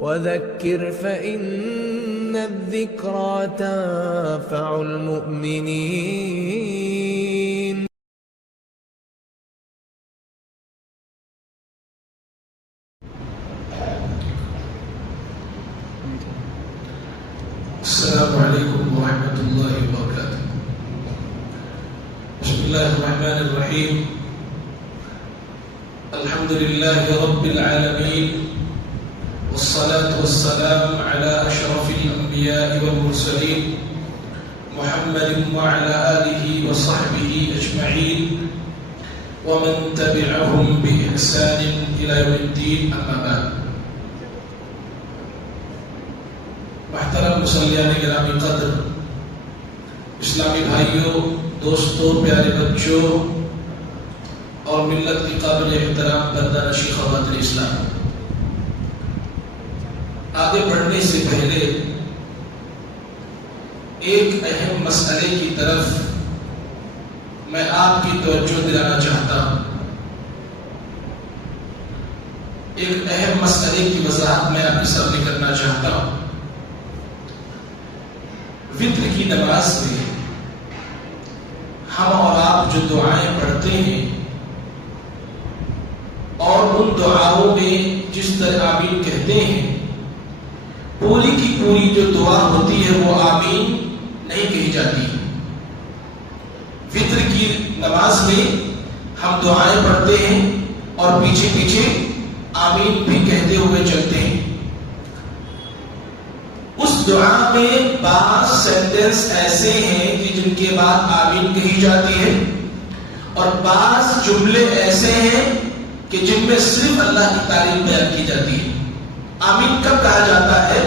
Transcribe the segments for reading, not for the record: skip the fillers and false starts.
وذكر فإن الذكرى تنفع المؤمنين. السلام عليكم ورحمة الله وبركاته. بسم الله الرحمن الرحيم. الحمد لله رب العالمين، والصلاة والسلام على أشرف الأنبياء والمرسلين محمد وعلى آله وصحبه أجمعين ومن تبعهم بإحسان إلى يوم الدين. أما بعد. محترم مسلیان گرامی قدر، اسلامی بھائیوں، دوستوں، پیارے بچوں اور ملت کی قابل احترام پردہ-نشین خواتین اسلام، آگے بڑھنے سے پہلے ایک اہم مسئلے کی طرف میں آپ کی توجہ دلانا چاہتا ہوں. ایک اہم مسئلے کی وضاحت میں آپ کے سامنے کرنا چاہتا ہوں. وتر کی نماز میں ہم اور آپ جو دعائیں پڑھتے ہیں اور ان دعاؤں میں جس طرح آمین کہتے ہیں، پوری کی پوری جو دعا ہوتی ہے وہ آمین نہیں کہی جاتی. وتر کی نماز میں ہم دعائیں پڑھتے ہیں اور پیچھے پیچھے آمین بھی کہتے ہوئے چلتے ہیں. اس دعا میں بعض سینٹنس ایسے ہیں کہ جن کے بعد آمین کہی جاتی ہے، اور بعض جملے ایسے ہیں کہ جن میں صرف اللہ کی تعریف بیان کی جاتی ہے. آمین کب کہا جاتا ہے؟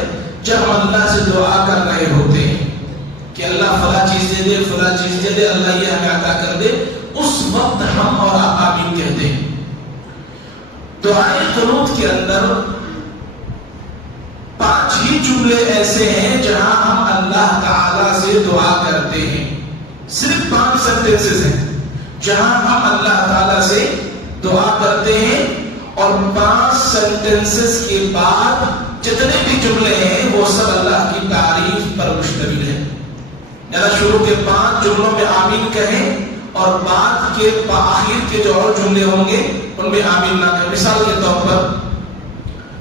جب ہم اللہ سے دعا کر رہے ہوتے ہیں کہ اللہ فلاں چیز دے دے، فلاں چیز دے دے، اللہ یہ ہمیں عطا کر دے، اس وقت ہم اور آپ آمین کہتے ہیں. دعائے قنوت کے اندر 5 ہی جملے ایسے ہیں جہاں ہم اللہ تعالی سے دعا کرتے ہیں. صرف 5 سینٹنسز ہیں جہاں ہم اللہ تعالی سے دعا کرتے ہیں، اور 5 سینٹنسز کے بعد جتنے بھی جملے ہیں وہ سب اللہ کی تعریف پر مشتمل ہیں. یعنی شروع کے 5 جملوں میں آمین کہیں اور بعد کے آخر کے جو اور جملے ہوں گے ان میں آمین نہ کہیں. مثال کے طور پر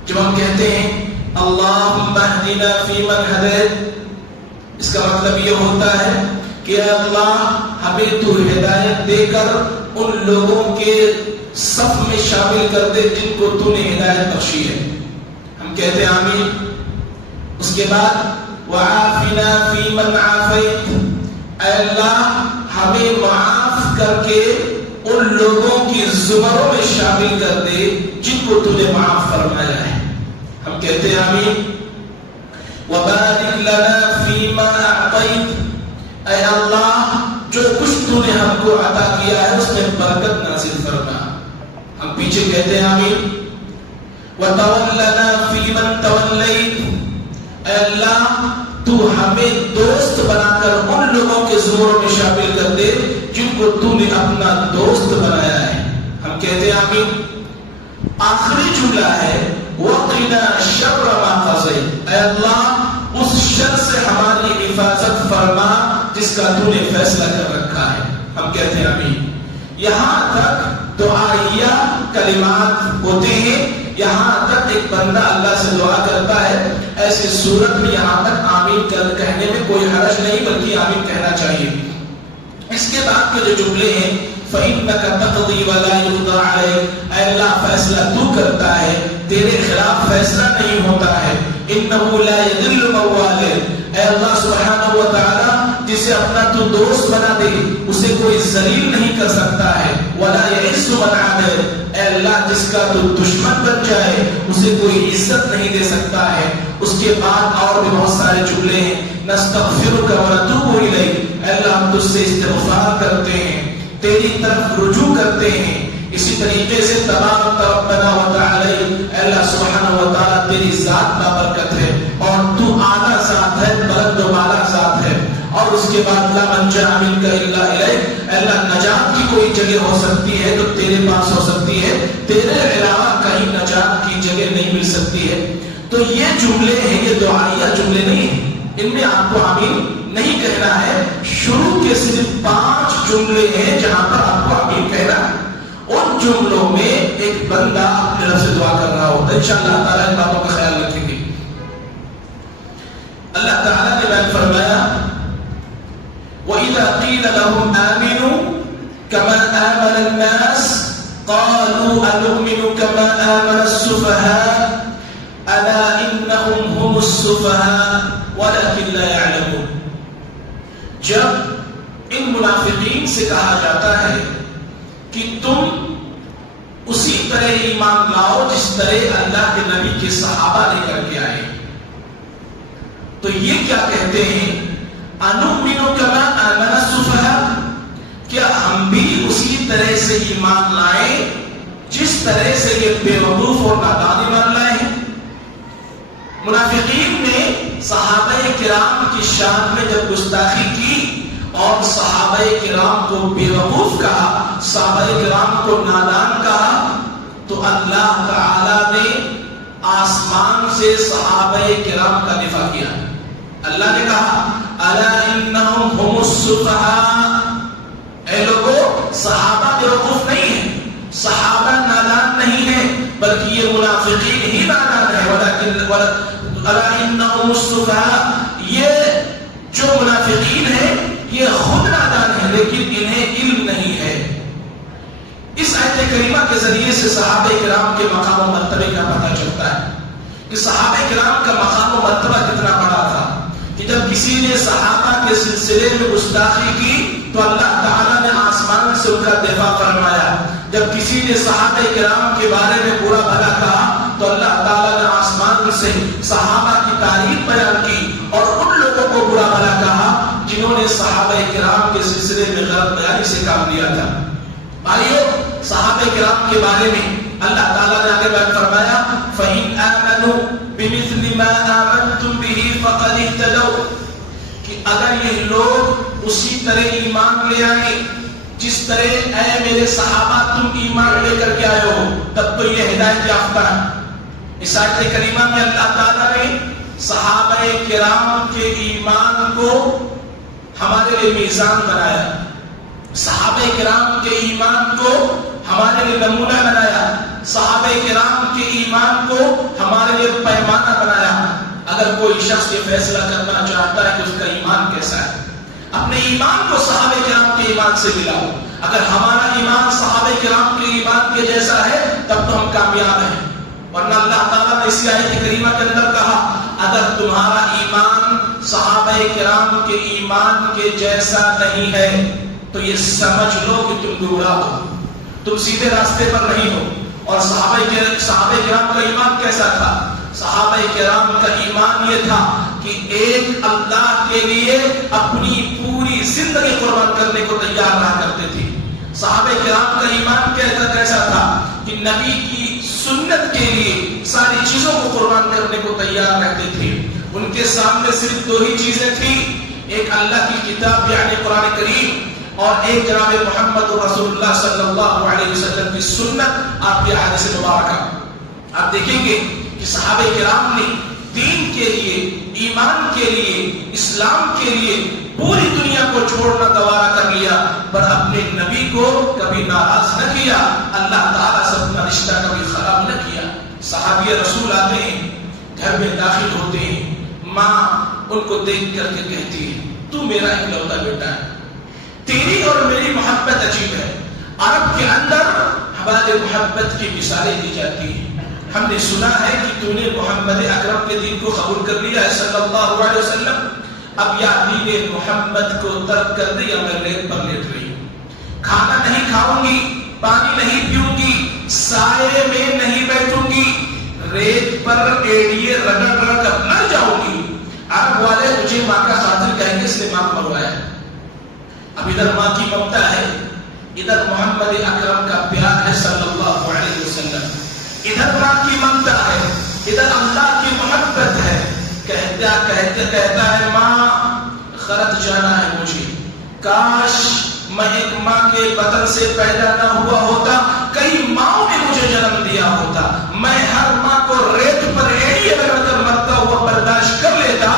جب ہم کہتے ہیں اللہم اہدنا فیمن ہدیت، اس کا مطلب یہ ہوتا ہے کہ اللہ ہمیں تو ہدایت دے کر ان لوگوں کے صف میں شامل کر دے جن کو تو نے ہدایت بخشی ہے. ہم کہتے ہیں آمین. اس کے بعد وعافنا فیمن عافیت، اے اللہ ہمیں معاف کر کے ان لوگوں کی زمروں میں شامل کر دے جن کو تو نے معاف فرمایا ہے. ہم کہتے ہیں آمین. وبارک لنا فیما اعطیت، اے اللہ جو کچھ تو نے ہم کو عطا کیا ہے اس میں برکت نازل فرما. ہم پیچھے کہتے ہیں آمین. وتولنا فیمن تولیت، اے اللہ تو ہمیں دوست بنا کر ان لوگوں کے زمروں میں شامل کر دے جن کو تو نے اپنا دوست بنایا ہے. ہم کہتے ہیں آمین. آخری جملہ ہے وَقِنَا شَرَّ مَا قَضَيْتَ، اے اللہ اس شر سے ہماری حفاظت فرما جس کا تو نے فیصلہ کر رکھا ہے. ہم کہتے ہیں آمین. یہاں تک دعائیہ کلمات ہوتے ہیں، یہاں تک ایک بندہ اللہ سے دعا کرتا ہے. ایسی صورت میں یہاں تک آمین کہنے میں کوئی حرج نہیں، بلکہ آمین کہنا چاہیے. اس کے بعد کے جو جملے ہیں فَإِنَّكَ تَقْضِي وَلَا يُقْضَى عَلَيْكَ، اے اللہ فیصلہ تو کرتا ہے، تیرے خلاف فیصلہ نہیں ہوتا ہے. إِنَّهُ لَا يَذِلُّ مَن وَالَيْهِ، اے اللہ سبحانہ و تعالی جسے اپنا تو دوست بنا دے اسے کوئی ذلیل نہیں کر سکتا ہے. وَلَا يَعِزُّ مَنْ عَادَاهُ، اے اللہ جس کا تو دشمن بن جائے اسے کوئی عزت نہیں دے سکتا ہے. اس کے بعد اور بھی بہت سارے جملے ہیں. نَسْتَغْفِرُكَ وَنَتُوبُ إِلَيْكَ، اے اللہ ہم تجھ سے استغفار کرتے ہیں، تیری طرف رجوع کرتے ہیں. اسی طریقے سے تبارک ربنا و تعالی، اے اللہ سبحانہ و تعالی تیری ذات بابرکت ہے اور تو اعلیٰ ذات ہے، بلند و بالا ذات ہے. اور اس کے بعد لا منجا منک الا الیک، اے اللہ نجات کی کوئی جگہ ہو سکتی ہے تو تیرے پاس ہو سکتی ہے، تیرے علاوہ کہیں نجات کی جگہ نہیں مل سکتی ہے. تو یہ جملے ہیں، یہ دعائیہ جملے نہیں ہیں، ان میں آپ کو آمین نہیں کہنا ہے. شروع کے صرف 5 جملے ہیں جہاں پر آپ کو آمین کہنا ہے. ان جملوں میں ایک بندہ اپنے رب سے دعا کر رہا ہوتا ہے. انشاءاللہ تعالیٰ ان باتوں کا خیال رکھیں گے. اللہ تعالیٰ نے بیان فرمایا وَإِذَا قِيلَ لَهُمْ آمِنُوا كَمَا آمَنَ النَّاسِ قَالُوا أَنُؤْمِنُ كَمَا آمَنَ السُّفَهَاءُ أَلَا إِنَّهُمْ هُمُ السُّفَهَاءُ وَلَكِنْ لَا يَعْلَمُونَ. جب ان منافقین سے کہا جاتا ہے کہ تم اسی طرح ایمان لاؤ جس طرح اللہ کے نبی کے صحابہ لے کر کے آئے، تو یہ کیا کہتے ہیں؟ انؤمن کما آمن السفہاء، کیا ہم بھی اسی طرح سے ایمان لائیں جس طرح سے یہ بے وقوف اور نادان ایمان لائے ہیں؟ منافقین نے صحابہ کرام کی شان میں جب گستاخی کی اور صحابہ کرام کو بے وقوف کہا، صحابہ کرام کو نادان کہا، تو اللہ تعالی نے آسمان سے صحابہ کرام کا دفاع کیا. اللہ نے کہا الا انہم هم السفہاء، اے لوگو صحابہ بے وقوف نہیں ہیں، صحابہ نادان نہیں ہیں، بلکہ یہ منافقین ہی نادان ہیں. ولکن الا انہم السفہاء، یہ جو منافقین ہیں یہ خود نادان ہیں لیکن انہیں علم نہیں ہے. اس آیت کریمہ کے ذریعے سے صحابہ کرام کے مقام و مرتبے کا پتہ چلتا ہے کہ صحابہ کرام کا مقام و مرتبہ کتنا بڑا تھا کہ جب کسی نے صحابہ کے سلسلے میں گستاخی کی تو اللہ تعالیٰ نے آسمان سے ان کا دفاع فرمایا. جب کسی نے صحابہ کرام کے بارے میں برا بھلا کہا تو اللہ تعالیٰ نے آسمان سے صحابہ کی تعریف بیان کی اور ان لوگوں کو برا بھلا کہا جنہوں نے صحابہ کرام کے سلسلے میں غلط بیانی سے کام لیا تھا. بھائیو، صحابہ کرام کے بارے میں اللہ تعالیٰ نے آگے بیان فرمایا فَإِنْ آمَنُوا بِمِثْلِ مَا آمَنْتُمْ بِهِ فَقَدِ اهْتَدَوْا، کہ اگر یہ لوگ اسی طرح ایمان لے آئیں جس طرح اے میرے صحابہ تم ایمان لے کر کے آئے ہو، تب تو یہ ہدایت یافتہ ہے. اس آیت کریمہ میں اللہ تعالیٰ نے صحابہ کرام کے ایمان کو ہمارے لیے میزان بنایا، صحابہ کرام کے ایمان کو ہمارے لیے نمونہ بنایا، صحابہ کرام کے ایمان کو ہمارے لیے پیمانہ بنایا. اگر کوئی شخص یہ فیصلہ کرنا چاہتا ہے کہ اس کا ایمان کیسا ہے، اپنے ایمان کو صحابہ کرام کے ایمان سے ملاؤ. اگر ہمارا ایمان صحابہ کرام کے ایمان کے جیسا ہے تب تو ہم کامیاب ہیں. ورنہ اللہ تعالیٰ نے اسی آیت کریمہ کے اندر کہا اگر تمہارا ایمان صحابہ کرام کے ایمان کے جیسا نہیں ہے تو یہ سمجھ لو کہ تم گمراہ ہو، تم سیدھے راستے پر نہیں ہو. اور صحابہ کرام کا ایمان کیسا تھا؟ صحابہ کرام کا ایمان یہ تھا کہ ایک اللہ کے لیے اپنی پوری زندگی قربان کرنے کو تیار رہا کرتے تھے. صحابہ کرام کا ایمان کیسا تھا کہ نبی کی سنت کے لیے ساری چیزوں کو قربان کرنے کو تیار رہتے تھے. ان کے سامنے صرف 2 ہی چیزیں تھیں، ایک اللہ کی کتاب یعنی قرآن کریم اور ایک جناب محمد رسول اللہ صلی اللہ علیہ وسلم کی سنت، آپ کی حدیث مبارکہ. آپ دیکھیں گے کہ صحابہ کرام نے دین کے لیے، ایمان کے لیے، اسلام کے لیے پوری دنیا کو چھوڑنا گوارا کر لیا، پر اپنے نبی کو کبھی ناراض نہ کیا، اللہ تعالیٰ سے اپنا رشتہ کبھی خراب نہ کیا. صحابی رسول آتے ہیں، گھر میں داخل ہوتے ہیں، ماں ان کو دیکھ کر کے کہتی ہے تو میرا اکلوتا بیٹا ہے، تیری اور میری محبت عجیب ہے. عرب کے اندر ہمارے محبت کی مثالیں دی جاتی ہیں. ہم نے سنا ہے کہ تو نے محمد اکرم کے دین کو قبول کر لیا ہے صلی اللہ علیہ وسلم، اب یا دین محمد کو ترک کر دے یا میں ریت پر لیٹ رہی ہوں، کھانا نہیں کھاؤں گی، پانی نہیں پیوں گی، سائے میں نہیں بیٹھوں گی، ریت پر ایڑیے رگڑ رگڑ کر مر جاؤں گی. عرب والے مجھے ماں کا خاطر کہیں گے اس نے ماں کو مروایا. اب ادھر ماں کی ممتا ہے، ادھر محمد اکرم کا پیار ہے صلی اللہ علیہ وسلم. ادھر ماں کی ممتا ہے، ادھر اللہ کی محبت ہے. کہتا ہے ماں غلط جانا ہے مجھے، کاش میں ایک ماں کے بطن سے پیدا نہ ہوا ہوتا، کئی ماؤں نے مجھے جنم دیا ہوتا، میں ہر ماں کو ریت پر ایڑی اگر مرتا ہوا برداشت کر لیتا،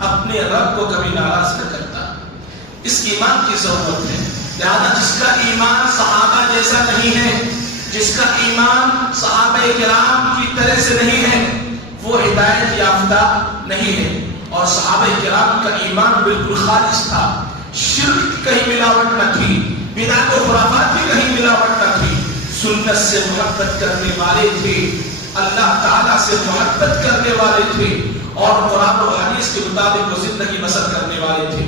اپنے رب کو کبھی ناراض نہ کرتا۔ اس ایمان کی ضرورت ہے۔ لہذا جس کا ایمان صحابہ جیسا نہیں ہے، جس کا ایمان صحابہ کرام کی طرح سے نہیں ہے، وہ ہدایت یافتہ نہیں ہے۔ اور صحابہ کرام کا ایمان بالکل خالص تھا، شرک کہیں ملاوٹ نہ تھی، بدعت و خرافات کی کہیں ملاوٹ نہ تھی، سنت سے محبت کرنے والے تھے، اللہ تعالیٰ سے محبت کرنے والے تھے، اور قرآن و حدیث کے مطابق وہ زندگی بسر کرنے والے تھے۔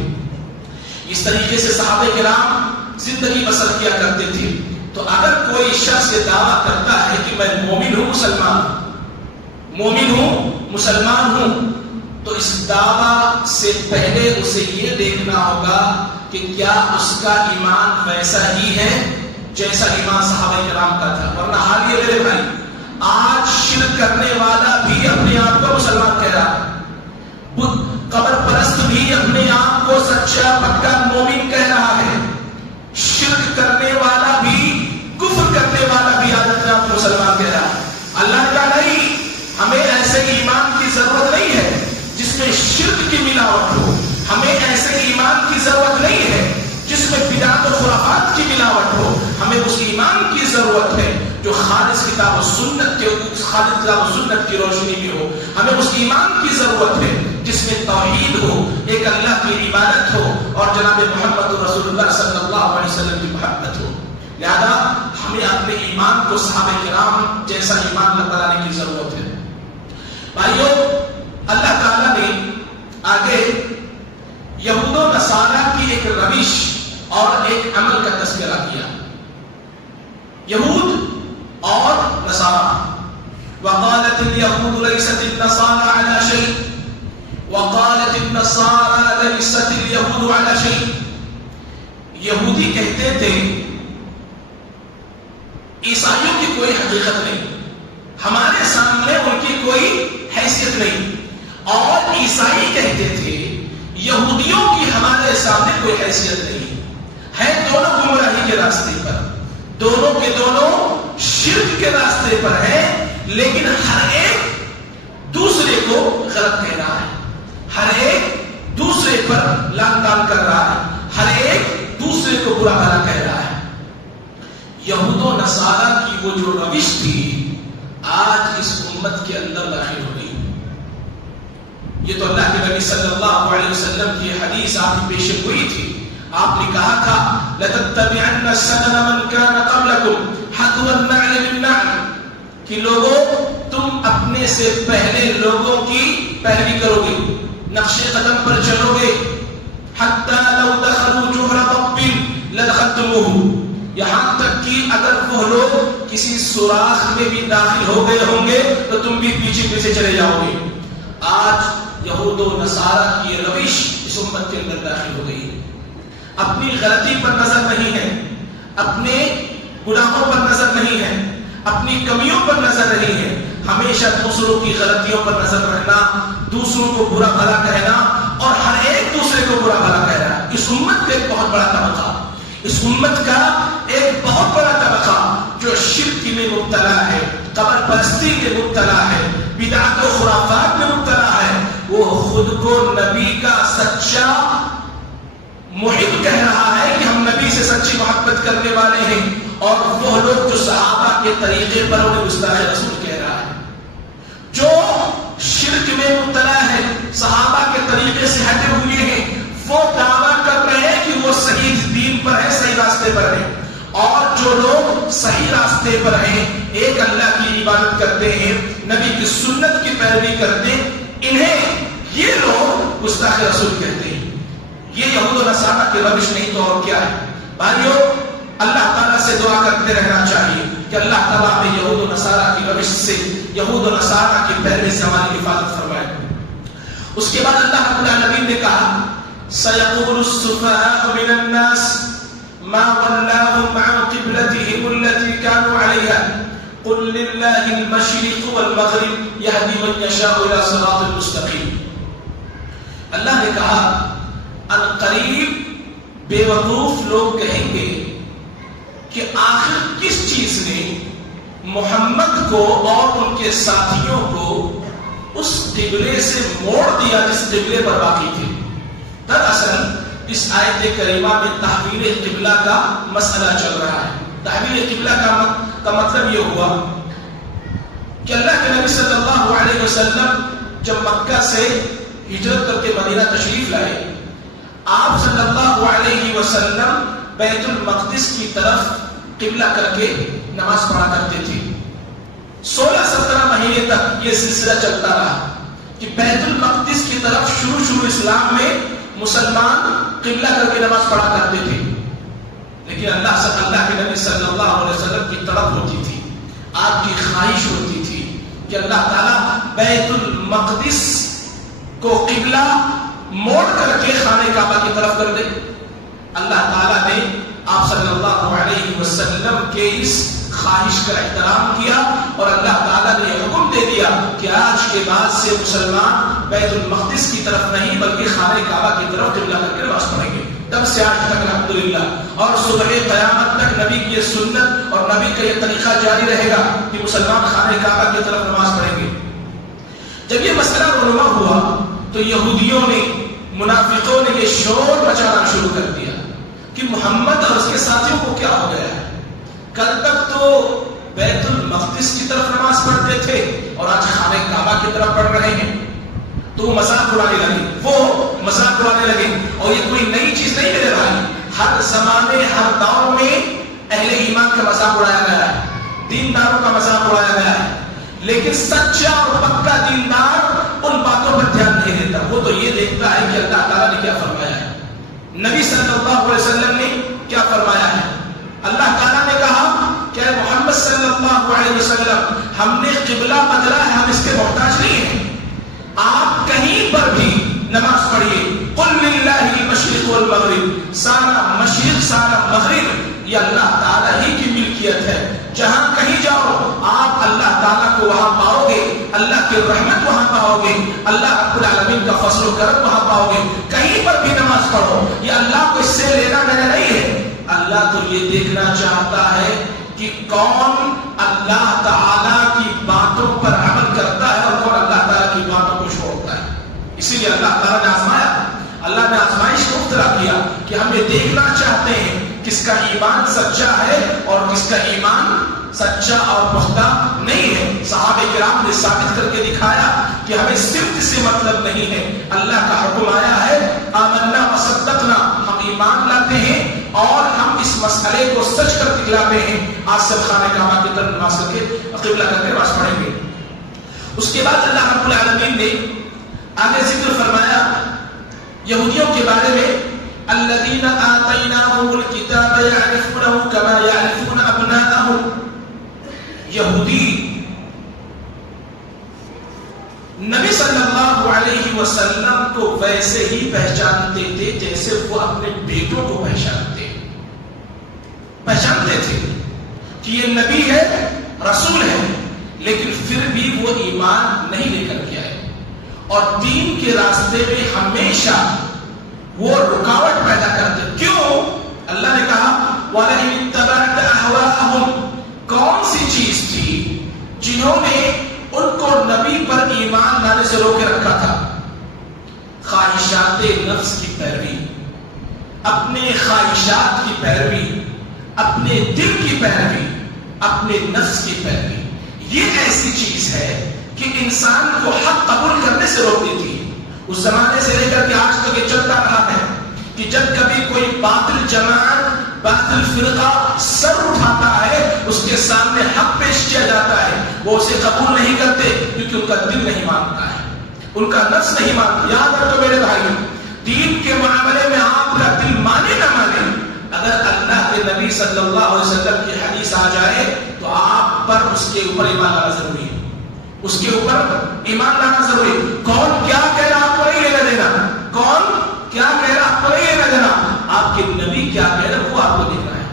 اس طریقے سے صحابہ کرام زندگی بسر کیا کرتے تھے۔ تو اگر کوئی شخص یہ دعویٰ کرتا ہے کہ میں مومن ہوں، مسلمان ہوں، تو اس دعویٰ سے پہلے اسے یہ دیکھنا ہوگا کہ کیا اس کا ایمان ویسا ہی ہے جیسا ایمان صحابہ کرام کا تھا۔ ورنہ حال یہ میرے بھائی، آج شرک کرنے والا بھی اپنے آپ کو مسلمان کہہ رہا ہے، قبر پرست بھی اپنے آپ کو سچا پکا مومن کہہ رہا ہے، شرک کرنے والا بھی، کفر کرنے والا بھی آج اپنے آپ کو مسلمان کہہ رہا ہے۔ اللہ کا نہیں، ہمیں ایسے ایمان کی ضرورت نہیں ہے جس میں شرک کی ملاوٹ ہو، ہمیں ایسے ایمان کی ضرورت نہیں ہے جس میں بدعت و خرافات کی ملاوٹ ہو، ہمیں اس ایمان کی ضرورت ہے جو خالص کتاب و سنت کی روشنی میں ہو، ہمیں اس ایمان کی ضرورت ہے جس میں توحید ہو، ایک اللہ کی عبادت ہو، اور جناب محمد رسول اللہ صلی اللہ علیہ وسلم کی محبت ہو۔ لہذا ہمیں اپنے ایمان کو صحابہ کرام جیسا ایمان بنانے کی ضرورت ہے۔ بھائیو، اللہ تعالیٰ نے آگے یہود و نصارہ کی ایک روش اور ایک عمل کا تذکرہ کیا۔ یہود اور نصارہ، وقالت اليهود ليست النصارى على شيء وقالت النصارى ليست اليهود على شيء۔ یہودی کہتے تھے عیسائیوں کی کوئی حقیقت نہیں، ہمارے سامنے ان کی کوئی حیثیت نہیں، اور عیسائی کہتے تھے یہودیوں کی ہمارے سامنے کوئی حیثیت نہیں ہے۔ دونوں گمراہی کے راستے پر، دونوں کے دونوں شرک کے راستے پر ہیں، لیکن ہر ایک دوسرے کو غلط کہہ رہا ہے، ہر ایک دوسرے پر لان تان کر رہا ہے، ہر ایک دوسرے کو برا بھلا کہہ رہا ہے۔ یہود و نصارہ کی وہ جو روش تھی آج اس امت کے اندر داخل ہو گئی۔ یہ تو اللہ کے نبی صلی اللہ علیہ وسلم کی حدیث آپ کی پیش گوئی تھی۔ آپ نے کہا تھا لَتَتَّبِعَنَّ سَنَنَ مَنْ كَانَ قَبْلَكُمْ حَذْوَ النَّعْلِ بِالنَّعْلِ، کہ لوگوں تم اپنے سے پہلے لوگوں کی پیروی کرو گے، نقش قدم پر چلو گے، حَتَّى لَوْ دَخَلُوا جُحْرَ ضَبٍّ لَدَخَلْتُمُوهُ، یہاں تک کہ اگر وہ لوگ کسی سوراخ میں بھی داخل ہو گئے ہوں گے تو تم بھی پیچھے پیچھے چلے جاؤ گے۔ آج یہود و نصارہ کی روش اس امت کے اندر داخل ہو گئی ہے۔ اپنی غلطی پر نظر نہیں ہے، اپنے گناہوں پر نظر نہیں ہے، اپنی کمیوں پر نظر نہیں ہے، ہمیشہ دوسروں کی غلطیوں پر نظر رکھنا، دوسروں کو برا بھلا کہنا، اور ہر ایک دوسرے کو برا بھلا کہنا۔ اس امت کا ایک بہت بڑا طبقہ، اس امت کا ایک بہت بڑا طبقہ جو شرک میں مبتلا ہے، قبر پرستی میں مبتلا ہے، بدعت و خرافات میں مبتلا ہے، وہ خود کو نبی کا سچا محب کہہ رہا ہے کہ ہم نبی سے سچی محبت کرنے والے ہیں، اور وہ لوگ جو صحابہ کے طریقے پر انہیں گستاخ رسول کہہ رہا ہے، جو شرک میں مبتلا ہے، صحابہ کے طریقے سے ہٹے ہوئے ہیں، وہ دعویٰ کر رہے ہیں کہ وہ صحیح دین پر ہے، صحیح راستے پر ہے، اور جو لوگ صحیح راستے پر ہیں، ایک اللہ کی عبادت کرتے ہیں، نبی کی سنت کی پیروی کرتے ہیں، انہیں یہ لوگ گستاخ رسول کہتے ہیں۔ یہ یہود و نصارہ کی روش نہیں تو اور کیا ہے؟ بھائیو، اللہ تعالیٰ سے دعا کرتے رہنا چاہیے کہ اللہ تعالیٰ میں یہود و نصارہ کی روش سے، یہود و نصارہ کی پیروی سے ہماری حفاظت فرمائے۔ اس کے بعد اللہ رب العالمین نے کہا سَيَقُولُ السُّفَهَاءُ مِنَ النَّاسِ مَا وَلَّاهُمْ عَنْ قِبْلَتِهِمُ الَّتِي كَانُوا عَلَيْهَا قُلْ لِلَّهِ الْمَشْرِقُ وَالْمَغْرِبُ يَهْدِي مَن يَشَاءُ إِلَى صِرَاطٍ مُسْتَقِيمٍ۔ اللہ نے کہا ان قریب بیوقوف لوگ کہیں گے کہ آخر کس چیز نے محمد کو اور ان کے ساتھیوں کو اس قبلے سے موڑ دیا جس قبلے پر باقی تھے. دراصل اس آیت کریمہ میں تحویل قبلہ کا مسئلہ چل رہا ہے. تحویل قبلہ کا مطلب یہ ہوا کہ اللہ کے نبی صلی اللہ علیہ وسلم جب مکہ سے ہجرت کر کے مدینہ تشریف لائے، آپ صلی اللہ علیہ وسلم بیت المقدس کی طرف قبلہ کر کے نماز پڑھا کرتے تھے. 16-17 مہینے تک یہ سلسلہ چلتا رہا کہ بیت المقدس کی طرف شروع اسلام میں مسلمان قبلہ کر کے نماز پڑھا کرتے تھے. لیکن اللہ کے نبی صلی اللہ علیہ وسلم کی طلب ہوتی تھی، آپ کی خواہش ہوتی تھی کہ اللہ تعالیٰ بیت المقدس کو قبلہ موڑ کر کے خانہ کعبہ کی طرف کر دے. اللہ تعالیٰ نے آپ صلی اللہ علیہ وسلم کے اس خواہش کا احترام کیا اور اللہ تعالیٰ نے یہ حکم دے دیا کہ آج کے بعد سے مسلمان بیت المقدس کی طرف نہیں بلکہ خانہ کعبہ کی طرف قبلہ کر کے نماز پڑھیں گے. تب سے آج تک الحمدللہ اور صبح قیامت تک نبی کی یہ سنت اور نبی کا یہ طریقہ جاری رہے گا کہ مسلمان خانہ کعبہ کی طرف نماز پڑھیں گے. جب یہ مسئلہ رونما ہوا تو یہودیوں نے، منافقوں نے یہ شور مچانا شروع کر دیا کہ محمد اور اس کے ساتھیوں کو کیا ہو گیا ہے. کل تک تو بیت المقدس کی طرف نماز پڑھتے تھے اور آج خانہ کعبہ کی طرف پڑھ رہے ہیں. تو وہ مذاق اڑانے لگے اور یہ کوئی نئی چیز نہیں میرے بھائی. ہر زمانے ہر دور میں اہل ایمان کا مذاق اڑایا گیا ہے، دینداروں کا مذاق اڑایا گیا ہے. لیکن سچا اور پکا دیندار ان باتوں پر دھیان نہیں دیتا. وہ تو یہ دیکھتا ہے کہ اللہ تعالیٰ نے کیا فرمایا ہے، نبی صلی اللہ علیہ وسلم نے کیا فرمایا ہے. اللہ تعالیٰ نے کہا کہ محمد صلی اللہ علیہ وسلم ہم نے قبلہ بدلا ہے، ہم اس کے محتاج نہیں ہیں. آپ کہیں پر بھی نماز پڑھیے، قل للہ المشرق والمغرب، سارا مشرق سارا مغرب یہ اللہ تعالیٰ ہی کی ملکیت ہے. جہاں کہیں جاؤ آپ اللہ تعالیٰ کو وہاں پاؤ گے، اللہ کی رحمت وہاں پاؤ گے، اللہ رب العالمین کا فضل و کرم وہاں پاؤ گے. کہیں پر بھی نماز پڑھو، یہ اللہ کو اس سے لینا دینا نہیں ہے. اللہ تو یہ دیکھنا چاہتا ہے کہ کون اللہ تعالیٰ کی باتوں پر عمل کرتا ہے اور کون اللہ تعالیٰ کی باتوں کو چھوڑتا ہے. اسی لیے اللہ تعالیٰ نے آزمایا، اللہ نے آزمائش کو مبتلا کیا کہ ہم یہ دیکھنا چاہتے ہیں کس کا ایمان سچا ہے اور کس کا ایمان سچا اور پختہ نہیں ہے. صحابہ کرام نے ثابت کر کے دکھایا کہ ہمیں صرف سے مطلب نہیں ہے. اللہ کا حکم آیا ہے آمنا وصدقنا، ہم ایمان لاتے ہیں اور ہم اس مسئلے کو سچ کر دکھلاتے ہیں. آج سب خانہ کعبہ کی طرف نماز کر کے قبلہ کر کے نماز پڑھیں گے. اس کے بعد اللہ رب العالمین نے آگے ذکر فرمایا یہودیوں کے بارے میں، الذین آتیناہم الکتاب یعرفونہ کما یعرفون ابناءہم. یہودی نبی صلی اللہ علیہ وسلم کو ویسے ہی پہچانتے تھے جیسے وہ اپنے بیٹوں کو پہچانتے تھے کہ یہ نبی ہے، رسول ہے، لیکن پھر بھی وہ ایمان نہیں لے کر کے آئے اور دین کے راستے میں ہمیشہ وہ رکاوٹ پیدا کرتے. کیوں؟ اللہ نے کہا وَلَئِنِ اتَّبَعْتَ أَهْوَاءَهُمْ. کون سی چیز تھی جنہوں نے ان کو نبی پر ایمان لانے سے روکے رکھا تھا؟ خواہشات نفس کی پیروی، اپنے خواہشات کی پیروی، اپنے دل کی پیروی، اپنے نفس کی پیروی. یہ ایسی چیز ہے کہ انسان کو حق قبول کرنے سے روکتی تھی. اس زمانے سے لے کر کے آج تک یہ چلتا رہا ہے کہ جب کبھی کوئی باطل جماعت، باطل فرقہ سر اٹھاتا ہے، اس کے سامنے حق پیش کیا جاتا ہے، وہ اسے قبول نہیں کرتے کیونکہ ان کا دل نہیں مانتا ہے، ان کا نفس نہیں مانتا. یاد رکھو میرے بھائی، دین کے معاملے میں آپ کا دل مانے نہ مانے، اگر اللہ کے نبی صلی اللہ علیہ وسلم کی حدیث آ جائے تو آپ پر اس کے اوپر ایمان لانا ضروری ہے، اس کے اوپر ایمان لانا ضروری ہے. کون کیا کہہ رہا آپ کو نہیں لینا دینا، کون کیا کہہ رہا آپ کو نہیں لینا دینا. آپ کے نبی کیا کہہ رہا وہ آپ کو دیکھنا ہے،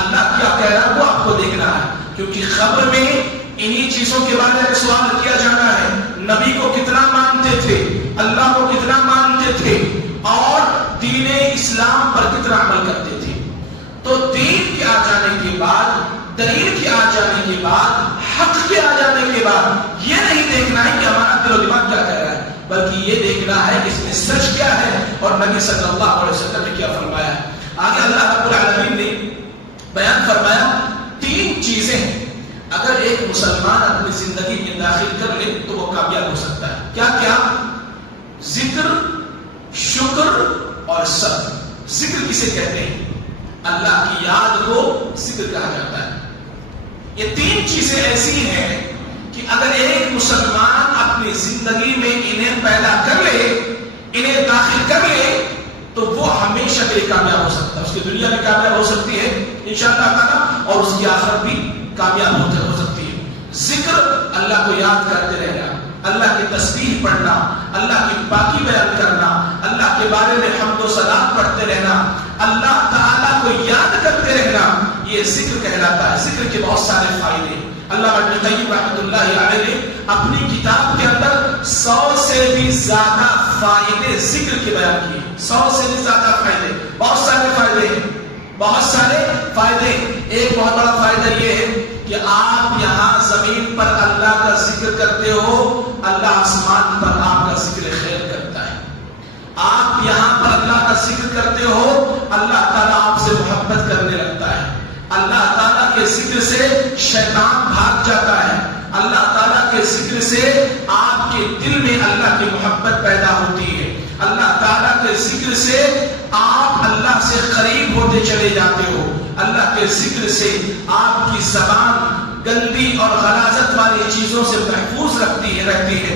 اللہ کیا کہہ رہا وہ آپ کو دیکھنا ہے. کیونکہ خبر میں انہی چیزوں کے بارے میں سوال کیا جانا ہے. نبی کو کتنا مانتے تھے، اللہ کو کتنا مانتے تھے اور دین اسلام پر کتنا بعد، دلیل کے آ جانے کے بعد، حق کے آ جانے کے بعد یہ نہیں دیکھنا ہے کہ ہمارا دل و دماغ کیا کہہ رہا ہے، بلکہ یہ دیکھنا ہے کہ اس میں سچ کیا ہے اور نبی صلی اللہ علیہ وسلم نے کیا فرمایا ہے۔ آگے اللہ رب العالمین نے بیان فرمایا 3 چیزیں اگر ایک مسلمان اپنی زندگی میں داخل کر لے تو وہ کامیاب ہو سکتا ہے۔ کیا کیا؟ ذکر، شکر اور صبر۔ ذکر کسے کہتے ہیں؟ اللہ کی یاد کو ذکر کہا جاتا ہے۔ یہ 3 چیزیں ایسی ہیں کہ اگر ایک مسلمان اپنی زندگی میں انہیں پیدا کر لے، انہیں داخل کر لے، تو وہ ہمیشہ کے لیے کامیاب ہو سکتا ہے۔ اس کی دنیا بھی کامیاب ہو سکتی ہے انشاءاللہ تعالیٰ، اور اس کی آخرت بھی کامیاب ہو سکتی ہے۔ ذکر، اللہ کو یاد کرتے رہنا، اللہ کی تسبیح پڑھنا، اللہ کی پاکی بیان کرنا، اللہ کے بارے میں حمد و ثنا پڑھتے رہنا، اللہ تعالیٰ کو یاد کرتے رہنا، یہ ذکر کہلاتا ہے۔ ذکر کے بہت سارے فائدے اللہ ابن قیم رحمۃ اللہ علیہ نے اپنی کتاب کے اندر 100 سے بھی زیادہ فائدے ذکر کے بیان کیے۔ 100 سے بھی زیادہ فائدے، بہت سارے فائدے ہیں، بہت سارے فائدے۔ ایک بہت بڑا فائدہ یہ ہے کہ آپ یہاں زمین پر اللہ کا ذکر کرتے ہو، اللہ آسمان پر آپ کا ذکر خیر کرتا ہے۔ آپ یہاں پر اللہ کا ذکر کرتے ہو، اللہ تعالیٰ آپ سے محبت کرنے لگتا ہے۔ اللہ تعالیٰ کے ذکر سے شیطان بھاگ جاتا ہے۔ اللہ تعالیٰ کے ذکر سے آپ کے دل میں اللہ کی محبت پیدا ہوتی ہے۔ اللہ تعالیٰ کے ذکر سے آپ اللہ سے قریب ہوتے چلے جاتے ہو۔ اللہ کے ذکر سے آپ کی زبان گندی اور غلاظت والی چیزوں سے محفوظ رہتی ہے۔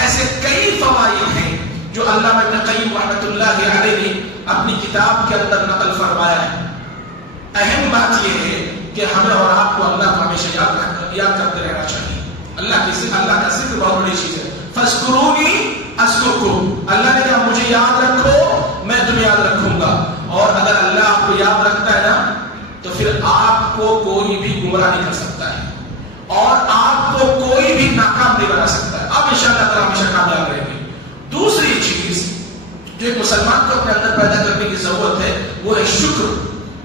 ایسے کئی فوائد ہیں جو علامہ ابن قیم رحمۃ اللہ علیہ نے اپنی کتاب کے اندر نقل فرمایا ہے۔ اہم بات یہ ہے کہ ہمیں اور آپ کو اللہ کو ہمیشہ یاد کرتے رہنا چاہیے۔ اللہ کا ذکر بہت بڑی چیز ہے۔ فاذکرونی اذکرکم، اللہ نے کہا مجھے یاد رکھو میں تمہیں یاد رکھوں گا۔ اور اگر اللہ آپ کو یاد رکھتا ہے نا تو پھر آپ کو کوئی بھی گمراہ نہیں کر سکتا ہے اور آپ کو کوئی بھی ناکام نہیں بنا سکتا ہے۔ آپ انشاءاللہ تعالیٰ ہمیشہ کامیاب رہیں گے۔ دوسری چیز جو ایک مسلمان کو اپنے اندر پیدا کرنے کی ضرورت ہے وہ ہے شکر۔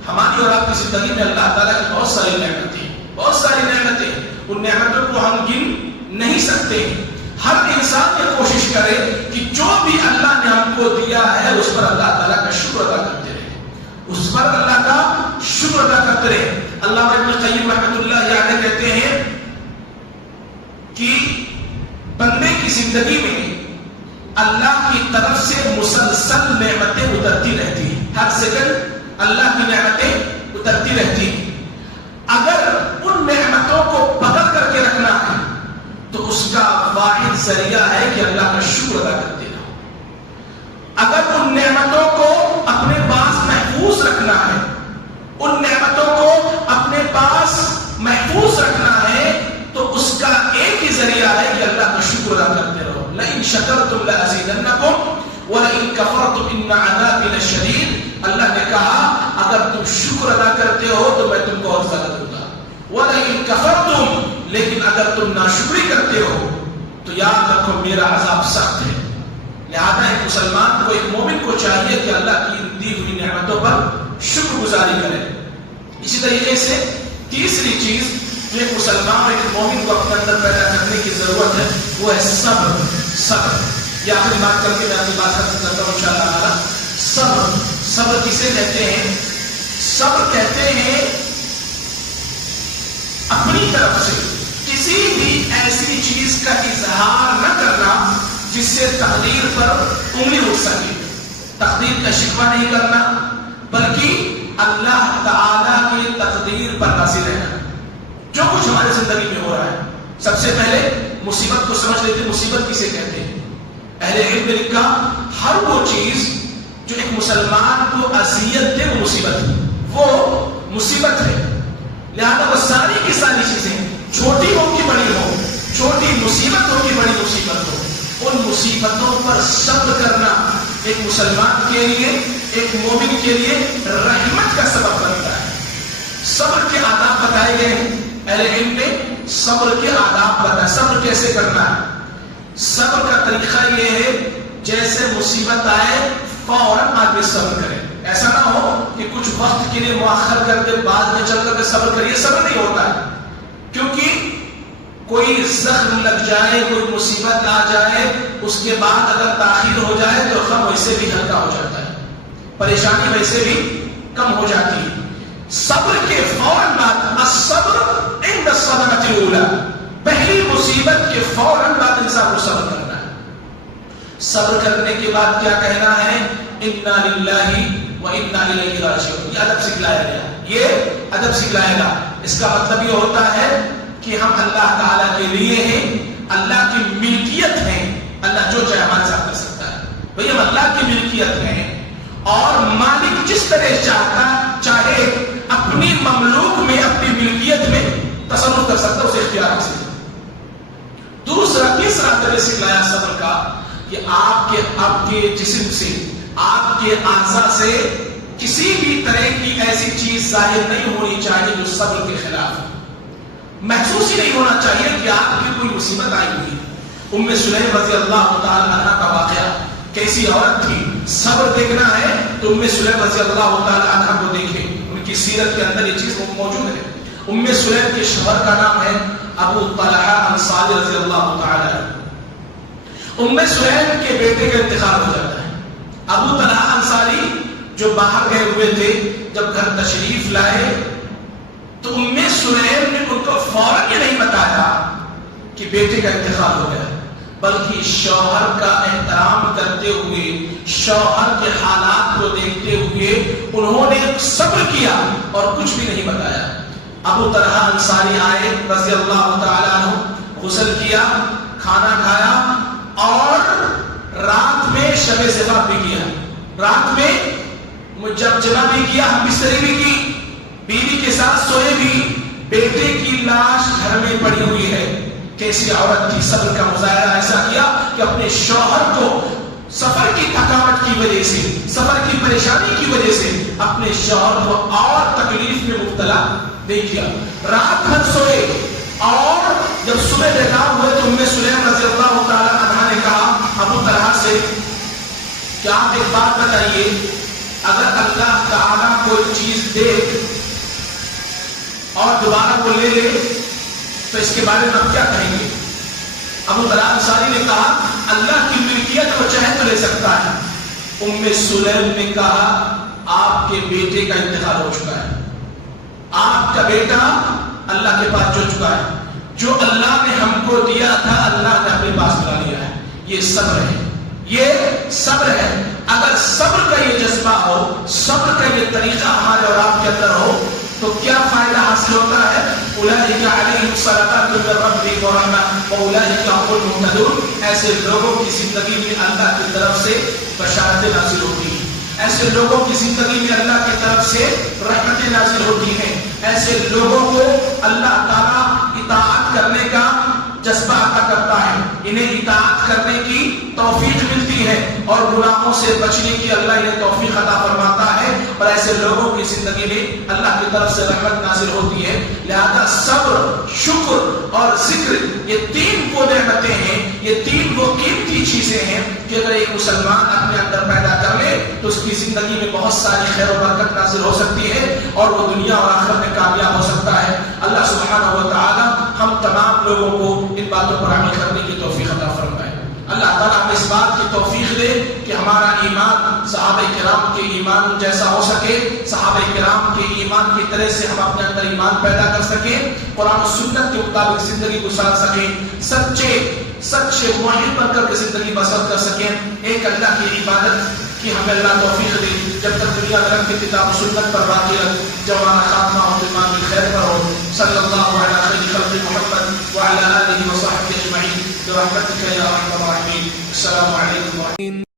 ہماری اور آپ کی زندگی میں اللہ تعالیٰ کی بہت ساری نعمتیں، ان نعمتوں کو ہم گن نہیں سکتے۔ ہر انسان یہ کوشش کرے کہ جو بھی اللہ نے ہم کو دیا ہے اس پر اللہ تعالیٰ کا شکر ادا کرتے رہے، اس پر اللہ کا شکر ادا کرتے رہے۔ اللہ ابن قیم رحمۃ اللہ علیہ کہتے ہیں کہ بندے کی زندگی میں اللہ کی طرف سے مسلسل نعمتیں اترتی رہتی ہیں، ہر سیکنڈ اللہ کی نعمتیں اترتی رہتی ہیں۔ اگر ان نعمتوں کو پکڑ کر کے رکھنا ہے تو اس کا واحد ذریعہ ہے کہ اللہ کا شکر ادا کرتے رہو۔ اگر ان نعمتوں کو اپنے پاس محفوظ رکھنا ہے، ان نعمتوں کو اپنے پاس محفوظ رکھنا ہے تو اس کا ایک ہی ذریعہ ہے کہ اللہ کا شکر ادا کرتے رہو۔ لئن شکرتم لأزیدنکم وَلَئِن كَفَرْتُمْ إِنَّ عَذَابِي لَشَدِيدٌ، اللہ نے کہا اگر تم شکر ادا کرتے ہو تو میں تم کو اور زیادہ دوں گا۔ وَلَئِن كَفَرْتُمْ، لیکن اگر تم ناشکری کرتے ہو تو یاد رکھو میرا عذاب سخت ہے۔ لہذا ایک مسلمان کو، ایک مومن کو چاہیے کہ اللہ کی دی ہوئی نعمتوں پر شکر گزاری کرے۔ اسی طریقے سے تیسری چیز جو ایک مسلمان اور ایک مومن کو اپنے اندر پیدا کرنے کی ضرورت ہے وہ ہے صبر۔ یہ آخری بات کر کے میں اپنی بات ختم کرتا ہوں انشاءاللہ تعالیٰ۔ صبر کسے کہتے ہیں؟ صبر کہتے ہیں اپنی طرف سے کسی بھی ایسی چیز کا اظہار نہ کرنا جس سے تقدیر پر انگلی اٹھ سکے، تقدیر کا شکوہ نہیں کرنا، بلکہ اللہ تعالیٰ کی تقدیر پر راضی رہنا۔ جو کچھ ہماری زندگی میں ہو رہا ہے، سب سے پہلے مصیبت کو سمجھ لیتے، مصیبت کسے کہتے ہیں؟ اہل علم نے لکھا ہر وہ چیز جو ایک مسلمان کو اذیت دے وہ مصیبت ہے، وہ مصیبت ہے۔ لہذا وہ ساری کی ساری چیزیں چھوٹی ہو کہ بڑی ہو، چھوٹی مصیبت ہو کہ بڑی مصیبت ہو، ان مصیبتوں پر صبر کرنا ایک مسلمان کے لیے، ایک مومن کے لیے رحمت کا سبب بنتا ہے۔ صبر کے آداب بتائے گئے ہیں اہل علم نے، صبر کے آداب بتائے۔ صبر کیسے کرنا ہے؟ صبر کا طریقہ یہ ہے جیسے مصیبت آئے فوراً آدمی صبر کرے۔ ایسا نہ ہو کہ کچھ وقت کے لیے مؤخر کر کے بعد میں چل کر کے صبر کریے، صبر نہیں ہوتا ہے، کیونکہ کوئی زخم لگ جائے، کوئی مصیبت آ جائے، اس کے بعد اگر تاخیر ہو جائے تو غم ویسے بھی ہلکا ہو جاتا ہے، پریشانی ویسے بھی کم ہو جاتی ہے۔ صبر کے فوراً بعد الصبر عند الصدمۃ الاولى، پہلی مصیبت کے فوراً بعد انسان کو صبر کرنا ہے۔ صبر کرنے کے بعد کیا کہنا ہے؟ انا للہ و انا الیہ راجعون۔ یہ ادب سکھلایا گیا، یہ ادب سکھلایا گیا۔ اس کا مطلب یہ ہوتا ہے کہ ہم اللہ تعالیٰ کے لیے ہیں، اللہ کی ملکیت ہیں، اللہ جو چاہے ہمارے ساتھ کر سکتا ہے، بھئی ہم اللہ کی ملکیت ہیں، اور مالک جس طرح چاہتا چاہے اپنی مملوک میں، اپنی ملکیت میں تصرف کر سکتا ہے، اسے اختیار حاصل ہے۔ تیسرا طرح سکھلایا صبر کا کہ آپ کے جسم سے، آپ کے اعضاء سے کسی بھی طرح کی ایسی چیز ظاہر نہیں ہونی چاہیے جو صبر کے خلاف ہے۔ محسوس ہی نہیں ہونا چاہیے کہ آپ کی کوئی مصیبت آئی ہوئی ہے۔ ام سلیم رضی اللہ تعالی عنہ کا واقعہ، کیسی عورت تھی، صبر دیکھنا ہے تو ام سلیم رضی اللہ تعالی عنہ کو دیکھیں، ان کی سیرت کے اندر یہ چیز موجود ہے۔ ام سلیم کے شوہر کا نام ہے ابو طلحہ انصاری رضی اللہ تعالی عنہ۔ ام سلیم کے بیٹے کا انتقال ہو جاتا ہے۔ ابو طلحہ انصاری جو باہر گئے ہوئے تھے، جب گھر تشریف لائے تو ام سلیم نے ان کو فوراً یہ نہیں بتایا کہ بیٹے کا انتقال ہو گیا، بلکہ شوہر کا احترام کرتے ہوئے، شوہر کے حالات کو دیکھتے ہوئے انہوں نے صبر کیا اور کچھ بھی نہیں بتایا۔ ابو طلحہ انصاری آئے رضی اللہ تعالیٰ عنہ، غسل کیا، کھانا کھایا، اور رات میں شب زفاف بھی کیا، رات میں جمع بھی کیا، ہم بستری بھی کی، بیوی کے ساتھ سوئے بھی، بیٹے کی لاش گھر میں پڑی ہوئی ہے۔ کیسی عورت تھی، صبر کا مظاہرہ ایسا کیا کہ اپنے شوہر کو سفر کی تھکاوٹ کی وجہ سے، سفر کی پریشانی کی وجہ سے اپنے شوہر کو اور تکلیف میں مبتلا نہیں کیا، رات بھر سوئے۔ اور جب صبح بیدار ہوئے تو ام سلیم رضی اللہ تعالی عنہ نے کہا ابو طلحہ سے کہ آپ ایک بات بتائیے، اگر اللہ تعالیٰ کوئی چیز دے اور دوبارہ وہ لے لے تو اس کے بارے میں آپ کیا کہیں گے؟ ابو طلحہ انصاری نے کہا اللہ کی ملکیت کو چاہے تو لے سکتا ہے۔ ام سلیم نے کہا آپ کے بیٹے کا انتقال ہو چکا ہے، آپ کا بیٹا اللہ کے پاس جو چکا ہے، جو اللہ نے ہم کو دیا تھا اللہ نے اپنے پاس لا لیا ہے۔ یہ صبر ہے، یہ صبر ہے۔ اگر صبر کا یہ جذبہ ہو، صبر کا یہ طریقہ ہمارے اور آپ کے اندر ہو تو کیا فائدہ حاصل ہوتا ہے؟ اولئک علیہم صلوات من ربهم ورحمہ واولئک هم المهتدون۔ ایسے لوگوں کی زندگی میں اللہ کی طرف سے بشارتیں نازل ہوتی ہیں، ایسے لوگوں کی زندگی میں اللہ کی طرف سے رحمتیں نازل ہوتی ہیں، ایسے لوگوں کو اللہ تعالیٰ اطاعت کرنے کا جذبہ عطا کرتا ہے، انہیں اطاعت کرنے کی توفیق ملتی ہے اور گناہوں سے بچنے کی اللہ انہیں توفیق عطا فرماتا ہے، اور ایسے لوگوں کی زندگی میں اللہ کی طرف سے رحمت نازل ہوتی ہے۔ لہذا صبر، شکر اور ذکر، یہ تین وہ نعمتیں ہیں، یہ تین وہ قیمتی چیزیں ہیں کہ اگر ایک مسلمان اپنے اندر پیدا کر لے تو اس کی زندگی میں بہت ساری خیر و برکت نازل ہو سکتی ہے اور وہ دنیا اور آخرت میں کامیاب ہو سکتا ہے۔ اللہ سبحانہ و تعالی ہم تمام لوگوں کو ان باتوں پر عمل کرنے کی توفیق عطا فرمائے۔ اللہ تعالیٰ ہمیں اس بات کی توفیق دے کہ ہمارا ایمان صحابہ کرام کے ایمان جیسا ہو سکے، صحابہ کرام کے ایمان کی طرح سے ہم اپنے اندر ایمان پیدا کر سکیں، قرآن و سنت کے مطابق زندگی گزار سکیں، سچے موحد بن کر کے زندگی بسر کر سکیں، ایک اللہ کی عبادت کی ہمیں اللہ توفیق دے۔ جب تک دنیا میں کی کتاب و سنت پر باقی رکھ، جب ہمارا خاتمہ اور ایمان کی خیر پر ہو۔ صلی اللہ علیہ خیر خلق محمد وعلی آلہ وصحبہ اجمعین برحمتک یا ارحم الراحمین۔ السلام علیکم۔